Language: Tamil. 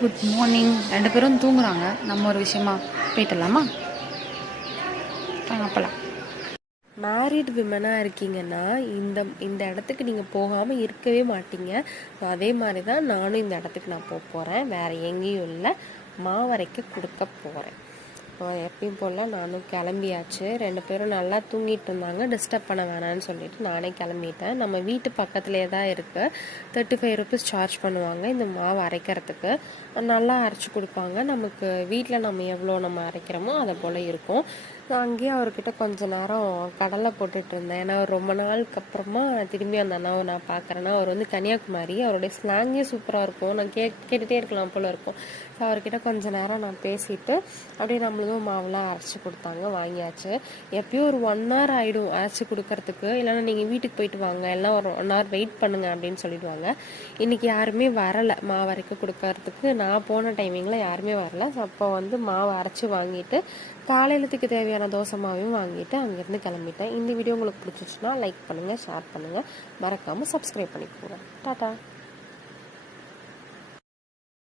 Good morning. 2 பேரும் தூங்குறாங்க. நம்ம ஒரு விஷயமா போயிட்டுலாமா? அப்பலாம் மேரிட் விமனாக இருக்கீங்கன்னா இந்த இடத்துக்கு நீங்கள் போகாமல் இருக்கவே மாட்டீங்க. அதே மாதிரி தான் நானும் இந்த இடத்துக்கு நான் போகிறேன். வேறு எங்கேயும் இல்லை, மாவரைக்க கொடுக்க போகிறேன். எப்பயும் போல் நானும் கிளம்பியாச்சு. 2 பேரும் நல்லா தூங்கிட்டு இருந்தாங்க, டிஸ்டர்ப் பண்ண வேணான்னு சொல்லிட்டு நானே கிளம்பிட்டேன். நம்ம வீட்டு பக்கத்துலேயே தான் இருக்குது. 35 ருபீஸ் சார்ஜ் பண்ணுவாங்க இந்த மாவு அரைக்கிறதுக்கு. நல்லா அரைச்சி கொடுப்பாங்க. நமக்கு வீட்டில் நம்ம எவ்வளோ நம்ம அரைக்கிறோமோ அதை போல் இருக்கும். நான் அங்கேயே அவர்கிட்ட கொஞ்ச நேரம் கடலை போட்டுட்டு இருந்தேன். ஏன்னா ரொம்ப நாளுக்கு அப்புறமா திரும்பி அந்த அண்ணாவை நான் பார்க்குறேன்னா, அவர் வந்து கன்னியாகுமரி, அவருடைய ஸ்லாங்கே சூப்பராக இருக்கும். நான் கேட்டுகிட்டே இருக்கலாம் போல் இருக்கும். ஸோ அவர்கிட்ட கொஞ்ச நேரம் நான் பேசிட்டு அப்படியே நம்மளும் மாவுலாம் அரைச்சி கொடுத்தாங்க, வாங்கியாச்சு. எப்பயும் ஒரு 1 hour ஆகிடும் அரைச்சி கொடுக்கறதுக்கு. இல்லைன்னா நீங்கள் வீட்டுக்கு போயிட்டு வாங்க, எல்லாம் ஒரு 1 hour வெயிட் பண்ணுங்க அப்படின்னு சொல்லிடுவாங்க. இன்றைக்கி யாருமே வரலை மாவு அரைக்க கொடுக்கறதுக்கு. நான் போன டைமிங்கில் யாருமே வரலை. ஸோ அப்போ வந்து மாவு அரைச்சி வாங்கிட்டு காலையிலத்துக்கு தேவையான தோசை மாவையும் வாங்கிட்டு அங்கேருந்து கிளம்பிட்டேன். இந்த வீடியோ உங்களுக்கு பிடிச்சிச்சுன்னா லைக் பண்ணுங்கள், ஷேர் பண்ணுங்கள், மறக்காமல் சப்ஸ்கிரைப் பண்ணிக்கோங்க. டாட்டா.